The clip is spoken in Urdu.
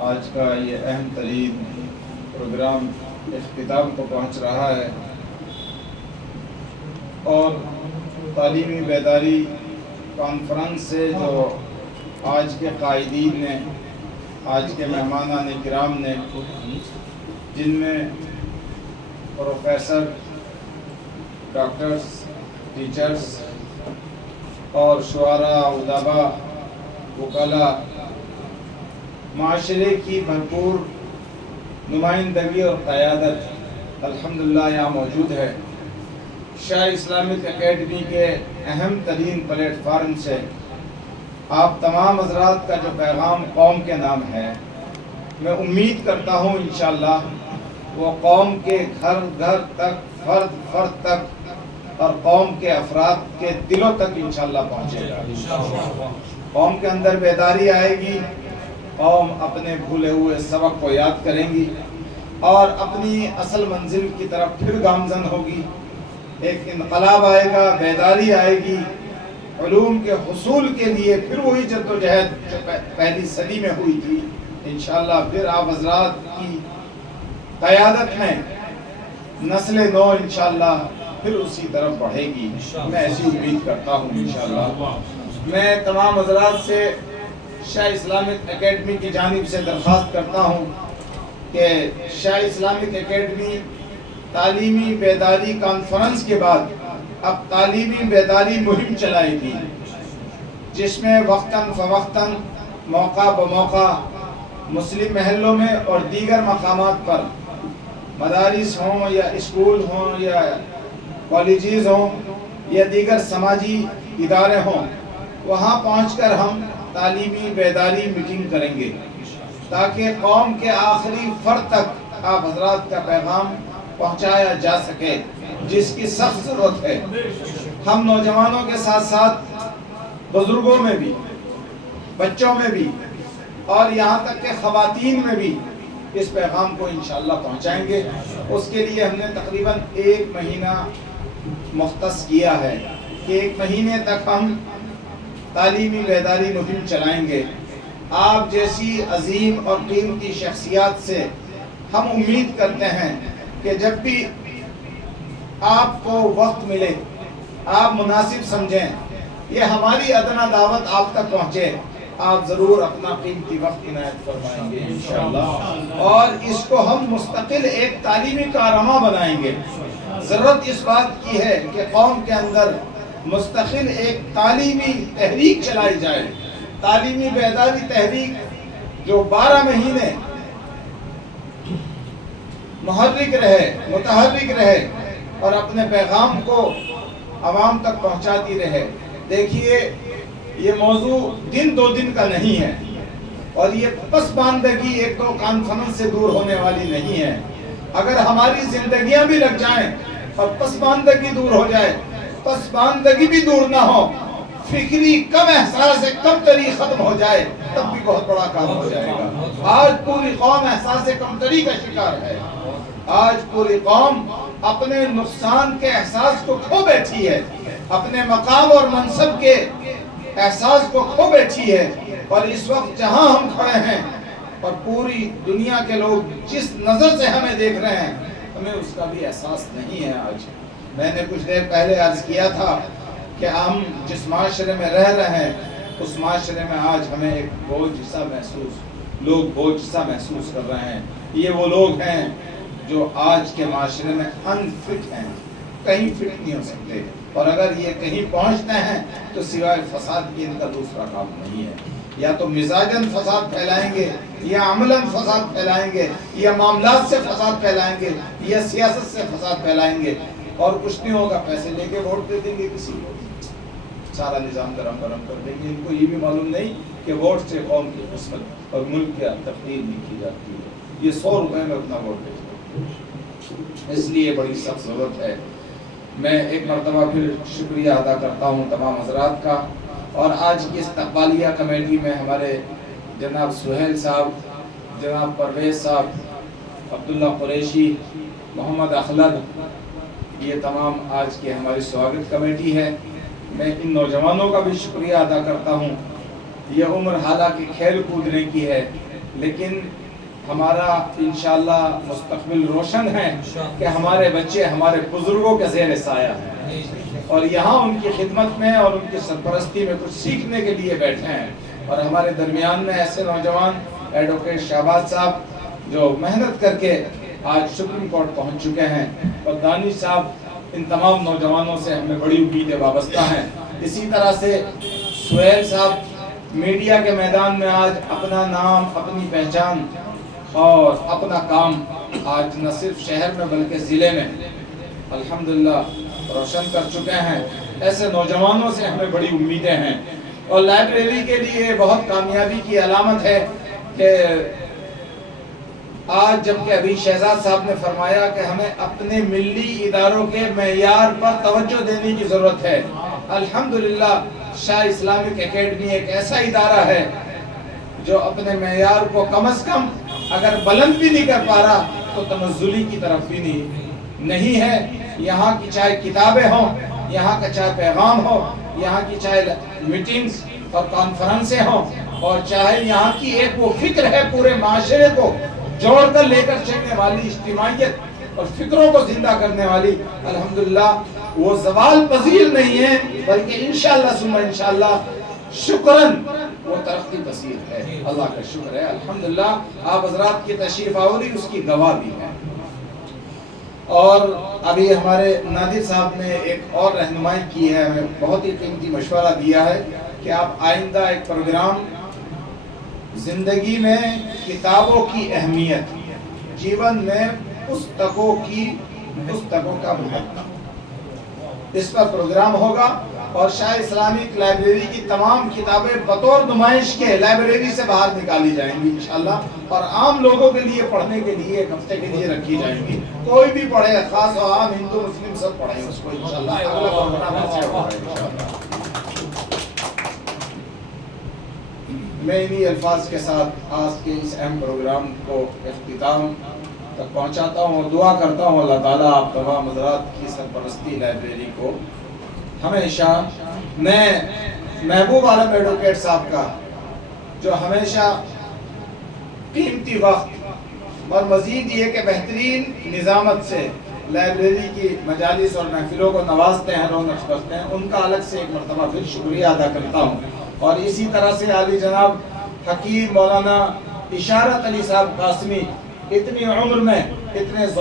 آج کا یہ اہم ترین پروگرام اختتام کو پہنچ رہا ہے اور تعلیمی بیداری کانفرنس سے جو آج کے قائدین نے، آج کے مہمانان کرام نے، جن میں پروفیسر، ڈاکٹرز، ٹیچرز اور شعراء، ادباء، وکلاء، معاشرے کی بھرپور نمائندگی اور قیادت الحمدللہ یہاں موجود ہے۔ شاہ اسلامک اکیڈمی کے اہم ترین پلیٹ فارم سے آپ تمام حضرات کا جو پیغام قوم کے نام ہے، میں امید کرتا ہوں انشاءاللہ وہ قوم کے گھر گھر تک، فرد فرد تک اور قوم کے افراد کے دلوں تک انشاءاللہ پہنچے گا۔ قوم کے اندر بیداری آئے گی، قوم اپنے بھولے ہوئے سبق کو یاد کریں گی اور اپنی اصل منزل کی طرف پھر گامزن ہوگی۔ ایک انقلاب آئے گا، بیداری آئے گی، علوم کے حصول کے لیے پھر وہی جدوجہد جو پہلی صدی میں ہوئی تھی، انشاءاللہ پھر آپ حضرات کی قیادت میں نسل نو انشاءاللہ پھر اسی طرف بڑھے گی۔ میں ایسی امید کرتا ہوں انشاءاللہ۔ میں تمام حضرات سے شاہ اسلامک اکیڈمی کی جانب سے درخواست کرتا ہوں کہ شاہ اسلامک اکیڈمی تعلیمی بیداری کانفرنس کے بعد اب تعلیمی بیداری مہم چلائے گی، جس میں وقتاً فوقتاً، موقع بموقع مسلم محلوں میں اور دیگر مقامات پر مدارس ہوں یا اسکول ہوں یا کالجز ہوں یا دیگر سماجی ادارے ہوں، وہاں پہنچ کر ہم تعلیمی بیداری میٹنگ کریں گے تاکہ قوم کے آخری فرد تک آپ حضرات کا پیغام پہنچایا جا سکے، جس کی سخت ضرورت ہے۔ ہم نوجوانوں کے ساتھ ساتھ بزرگوں میں بھی، بچوں میں بھی اور یہاں تک کہ خواتین میں بھی اس پیغام کو انشاءاللہ پہنچائیں گے۔ اس کے لیے ہم نے تقریباً 1 مہینہ مختص کیا ہے کہ 1 مہینے تک ہم تعلیمی بیداری مہم چلائیں گے۔ آپ جیسی عظیم اور قیمتی شخصیات سے ہم امید کرتے ہیں کہ جب بھی آپ کو وقت ملے، آپ مناسب سمجھیں، یہ ہماری ادنا دعوت آپ تک پہنچے، آپ ضرور اپنا قیمتی وقت عنایت فرمائیں گے انشاءاللہ، اور اس کو ہم مستقل ایک تعلیمی کارنامہ بنائیں گے۔ ضرورت اس بات کی ہے کہ قوم کے اندر مستقل ایک تعلیمی تحریک چلائی جائے، تعلیمی بیداری تحریک جو 12 مہینے محرک رہے، متحرک رہے اور اپنے پیغام کو عوام تک پہنچاتی رہے۔ دیکھیے، یہ موضوع دن 2 دن کا نہیں ہے اور یہ پسماندگی 1-2 کانفرنس سے دور ہونے والی نہیں ہے۔ اگر ہماری زندگیاں بھی لگ جائیں اور پسماندگی دور ہو جائے، پسماندگی بھی دور نہ ہو، فکری کم احساس کم تری ختم ہو جائے، تب بھی بہت بڑا کام ہو جائے گا۔ آج پوری قوم احساس کم تری کا شکار ہے۔ آج پوری قوم اپنے نقصان کے احساس کو کھو بیٹھی ہے، اپنے مقام اور منصب کے احساس کو کھو بیٹھی ہے، اور اس وقت جہاں ہم کھڑے ہیں اور پوری دنیا کے لوگ جس نظر سے ہمیں دیکھ رہے ہیں، ہمیں اس کا بھی احساس نہیں ہے۔ آج میں نے کچھ دیر پہلے عرض کیا تھا کہ ہم جس معاشرے میں رہ رہے ہیں، اس معاشرے میں آج ہمیں ایک بوجھ سا محسوس کر رہے ہیں۔ یہ وہ لوگ ہیں جو آج کے معاشرے میں انفٹ ہیں، کہیں فٹ نہیں ہو سکتے، اور اگر یہ کہیں پہنچتے ہیں تو سوائے فساد کی ان کا دوسرا کام نہیں ہے۔ یا تو مزاجاً فساد پھیلائیں گے، یا عملاً فساد پھیلائیں گے، یا معاملات سے فساد پھیلائیں گے، یا سیاست سے فساد پھیلائیں گے، اور کچھ نہیں ہوگا، پیسے لے کے ووٹ دے دیں گے کسی کو، سارا نظام درم برم کر دیں گے۔ ان کو یہ بھی معلوم نہیں کہ ووٹ سے قوم کی قسمت اور ملک کی تقدیر نہیں کی جاتی ہے۔ یہ 100 روپے میں اپنا ووٹ دے، اس لیے بڑی سخت ضرورت ہے۔ میں ایک مرتبہ پھر شکریہ ادا کرتا ہوں تمام حضرات کا، اور آج کی استقبالیہ کمیٹی میں ہمارے جناب سہیل صاحب، جناب پرویز صاحب، عبداللہ قریشی، محمد اخلد، یہ تمام آج کی ہماری سواگت کمیٹی ہے۔ میں ان نوجوانوں کا بھی شکریہ ادا کرتا ہوں۔ یہ عمر حالانکہ کھیل کودنے کی ہے، لیکن ہمارا انشاءاللہ مستقبل روشن ہے کہ ہمارے بچے ہمارے بزرگوں کے زیر سایہ ہیں اور یہاں ان کی خدمت میں اور ان کی سرپرستی میں کچھ سیکھنے کے لیے بیٹھے ہیں. اور ہمارے درمیان میں ایسے نوجوان ایڈوکیٹ شہباز صاحب جو محنت کر کے آج سپریم کورٹ پہنچ چکے ہیں، اور دانش صاحب، ان تمام نوجوانوں سے ہمیں بڑی امیدیں وابستہ ہیں. اسی طرح سے سہیل صاحب میڈیا کے میدان میں آج اپنا نام، اپنی پہچان اور اپنا کام آج نہ صرف شہر میں بلکہ ضلع میں الحمدللہ روشن کر چکے ہیں. ایسے نوجوانوں سے ہمیں بڑی امیدیں ہیں. اور لائبریری کے لیے بہت کامیابی کی علامت ہے کہ آج جبکہ ابھی شہزاد صاحب نے فرمایا کہ ہمیں اپنے ملی اداروں کے معیار پر توجہ دینے کی ضرورت ہے. الحمدللہ شاہ اسلامک اکیڈمی ایک ایسا ادارہ ہے جو اپنے معیار کو کم از کم اگر بلند بھی نہیں کر پا رہا تو تنزلی کی طرف بھی نہیں ہے. یہاں کی چاہے کتابیں ہوں، یہاں کا چاہے پیغام ہو، یہاں کی چاہے میٹنگز اور کانفرنسیں ہوں، اور چاہے یہاں کی ایک وہ فکر ہے پورے معاشرے کو جوڑ کر لے کر چلنے والی اجتماعیت اور فکروں کو زندہ کرنے والی، الحمدللہ وہ زوال پذیر نہیں ہے بلکہ انشاءاللہ ثم انشاءاللہ شکراً وہ ترقی پذیر ہے. اللہ کا شکر ہے. الحمدللہ آپ حضرات کی تشریف آوری اس کی گواہ بھی ہے. اور ابھی ہمارے نادر صاحب نے ایک اور رہنمائی کی ہے، ہمیں بہت ہی قیمتی مشورہ دیا ہے کہ آپ آئندہ ایک پروگرام زندگی میں کتابوں کی اہمیت، جیون میں پستکوں کا مہتم، اس پر پروگرام ہوگا. اور شاہ اسلامک لائبریری کی تمام کتابیں بطور نمائش کے لائبریری سے باہر نکالی جائیں گی انشاءاللہ، اور عام لوگوں کے لیے پڑھنے کے لیے ایک ہفتے کے لیے رکھی جائیں گی. کوئی بھی پڑھے، خاص و عام، ہندو مسلم سب پڑھیں اس کو انشاءاللہ. اگلا پروگرام ایسے ہوگا انشاءاللہ. میں انہی الفاظ کے ساتھ آج کے اس اہم پروگرام کو اختتام تک پہنچاتا ہوں اور دعا کرتا ہوں اللہ تعالیٰ آپ تمام حضرات کی سرپرستی لائبریری کو ہمیشہ. میں محبوب عالم ایڈوکیٹ صاحب کا جو ہمیشہ قیمتی وقت اور مزید یہ کہ بہترین نظامت سے لائبریری کی مجالس اور محفلوں کو نوازتے ہیں، رونق کرتے ہیں، ان کا الگ سے ایک مرتبہ پھر شکریہ ادا کرتا ہوں. اور اسی طرح سے عالی جناب حکیم مولانا اشارت علی صاحب قاسمی اتنی عمر میں اتنے